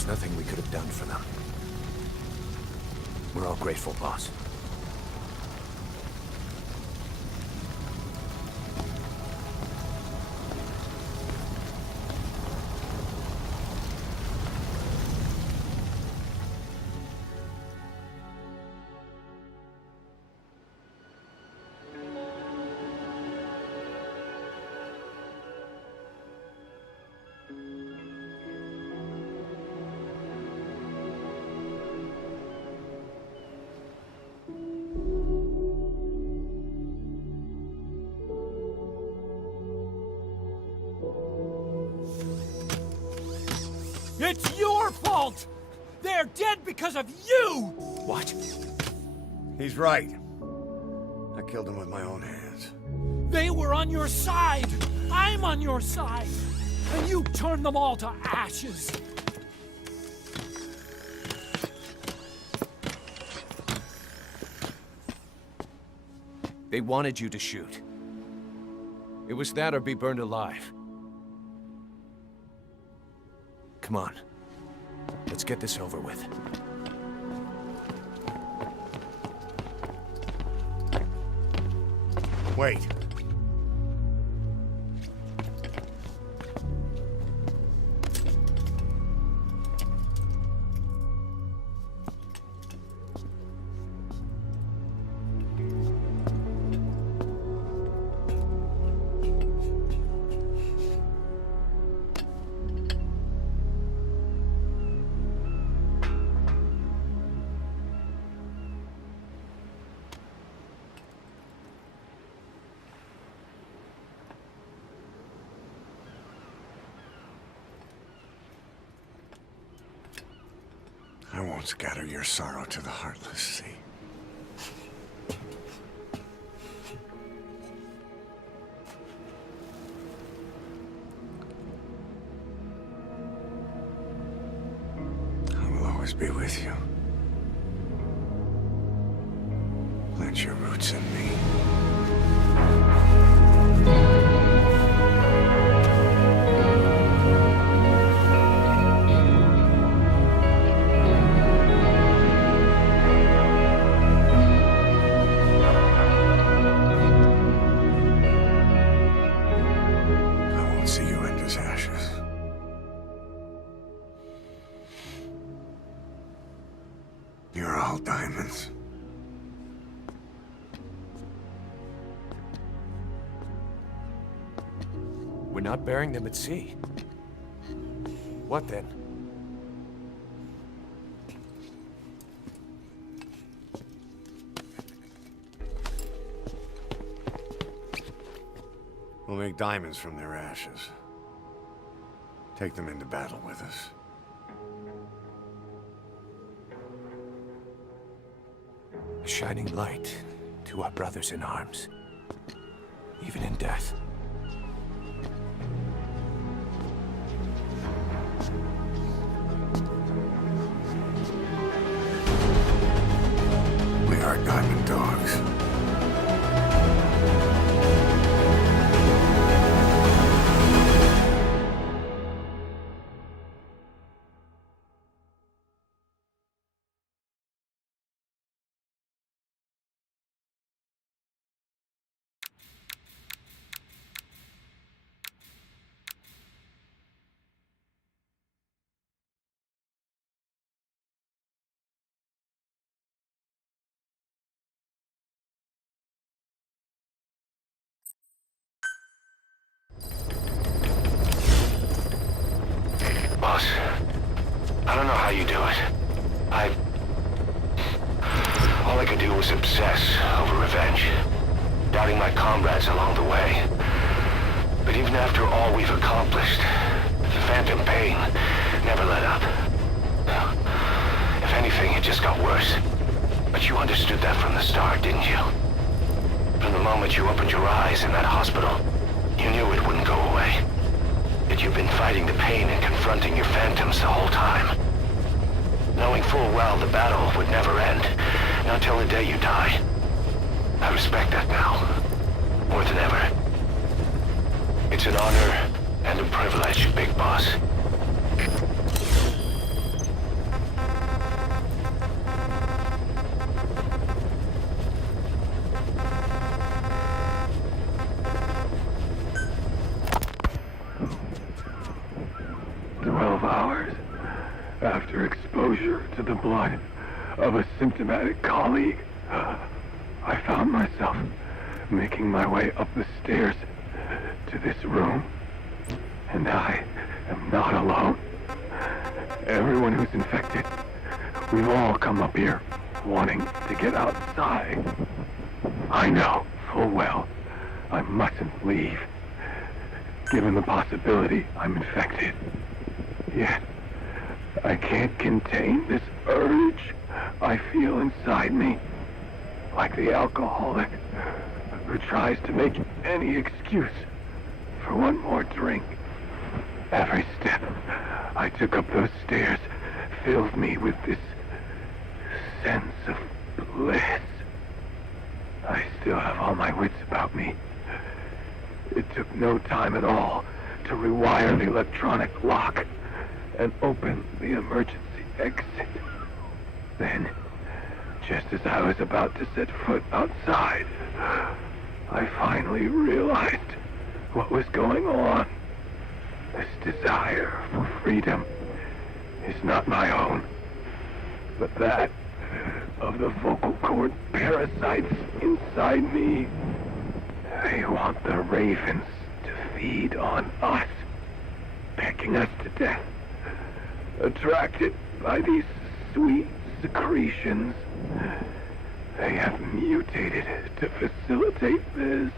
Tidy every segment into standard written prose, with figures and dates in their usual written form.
There's nothing we could have done for them. We're all grateful, boss. It's your fault! They're dead because of you! What? He's right. I killed him with my own hands. They were on your side! I'm on your side! And you turned them all to ashes! They wanted you to shoot. It was that or be burned alive. Come on. Let's get this over with. Wait. I won't scatter your sorrow to the heartless sea. I will always be with you. Plant your roots in me. You're all diamonds. We're not burying them at sea. What then? We'll make diamonds from their ashes. Take them into battle with us. A shining light to our brothers in arms, even in death. We are diamond dogs. Boss, I don't know how you do it. All I could do was obsess over revenge, doubting my comrades along the way. But even after all we've accomplished, the phantom pain never let up. If anything, it just got worse. But you understood that from the start, didn't you? From the moment you opened your eyes in that hospital, you knew it wouldn't go away. That you've been fighting the pain and confronting your phantoms the whole time. Knowing full well the battle would never end, not till the day you die. I respect that now, more than ever. It's an honor and a privilege, Big Boss. to the blood of a symptomatic colleague, I found myself making my way up the stairs to this room. And I am not alone. Everyone who's infected, we've all come up here wanting to get outside. I know full well I mustn't leave, given the possibility I'm infected. Yet, I can't contain this urge I feel inside me, like the alcoholic who tries to make any excuse for one more drink. Every step I took up those stairs filled me with this sense of bliss. I still have all my wits about me. It took no time at all to rewire the electronic lock and open the emergency exit. Then, just as I was about to set foot outside, I finally realized what was going on. This desire for freedom is not my own, but that of the vocal cord parasites inside me. They want the ravens to feed on us, pecking us to death, attracted by these sweet secretions. They have mutated to facilitate this.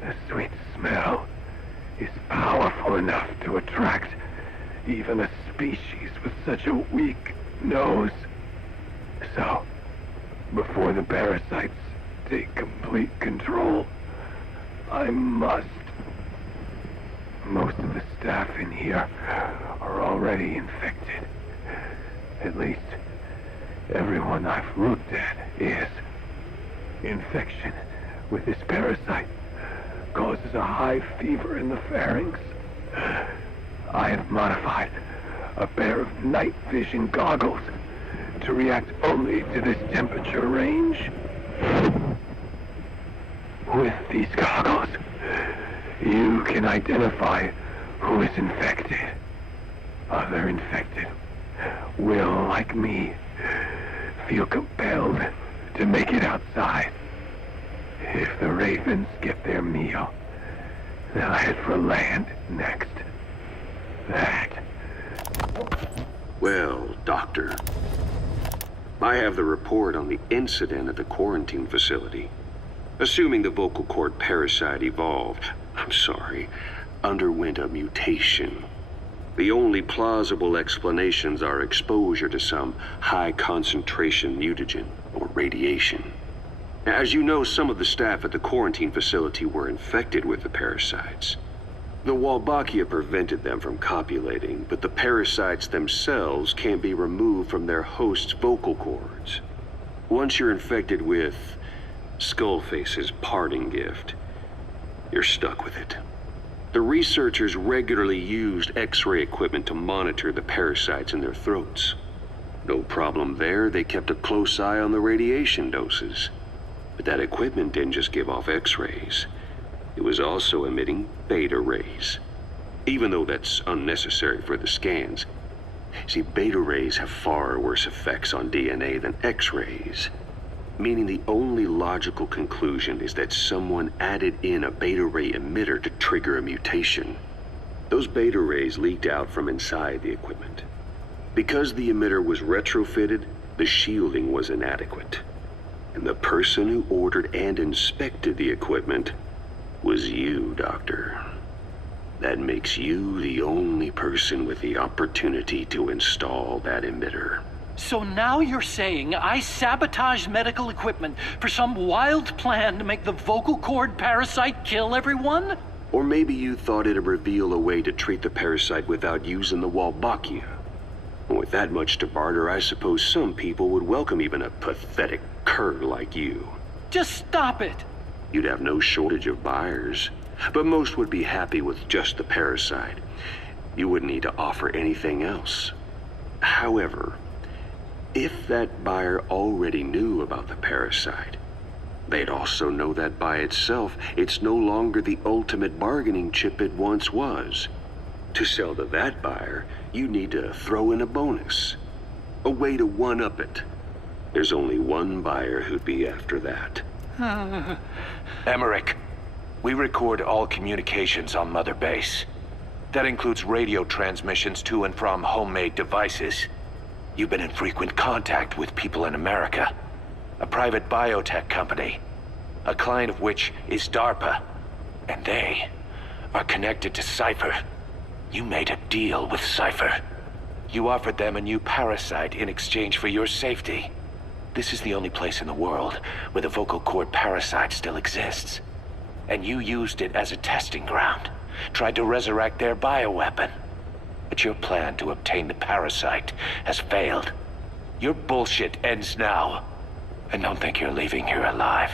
The sweet smell is powerful enough to attract even a species with such a weak nose. So, before the parasites take complete control, I must. Most of the staff in here are already infected. At least, everyone I've looked at is. Infection with this parasite causes a high fever in the pharynx. I have modified a pair of night vision goggles to react only to this temperature range. With these goggles, you can identify who is infected. Other infected will, like me, feel compelled to make it outside. If the ravens get their meal, they'll head for land next. That. Well, Doctor, I have the report on the incident at the quarantine facility. Assuming the vocal cord parasite underwent a mutation. The only plausible explanations are exposure to some high-concentration mutagen or radiation. As you know, some of the staff at the quarantine facility were infected with the parasites. The Wolbachia prevented them from copulating, but the parasites themselves can't be removed from their host's vocal cords. Once you're infected with Skullface's parting gift, you're stuck with it. The researchers regularly used X-ray equipment to monitor the parasites in their throats. No problem there, they kept a close eye on the radiation doses. But that equipment didn't just give off X-rays. It was also emitting beta rays. Even though that's unnecessary for the scans. See, beta rays have far worse effects on DNA than X-rays. Meaning the only logical conclusion is that someone added in a beta ray emitter to trigger a mutation. Those beta rays leaked out from inside the equipment. Because the emitter was retrofitted, the shielding was inadequate. And the person who ordered and inspected the equipment was you, Doctor. That makes you the only person with the opportunity to install that emitter. So now you're saying I sabotaged medical equipment for some wild plan to make the vocal cord parasite kill everyone? Or maybe you thought it'd reveal a way to treat the parasite without using the Wolbachia. With that much to barter, I suppose some people would welcome even a pathetic cur like you. Just stop it! You'd have no shortage of buyers, but most would be happy with just the parasite. You wouldn't need to offer anything else. However, if that buyer already knew about the parasite, they'd also know that by itself, it's no longer the ultimate bargaining chip it once was. To sell to that buyer, you need to throw in a bonus. A way to one-up it. There's only one buyer who'd be after that. Emmerich, we record all communications on Mother Base. That includes radio transmissions to and from homemade devices. You've been in frequent contact with people in America. A private biotech company. A client of which is DARPA. And they are connected to Cypher. You made a deal with Cypher. You offered them a new parasite in exchange for your safety. This is the only place in the world where the vocal cord parasite still exists. And you used it as a testing ground. Tried to resurrect their bioweapon. But your plan to obtain the parasite has failed. Your bullshit ends now. And don't think you're leaving here alive.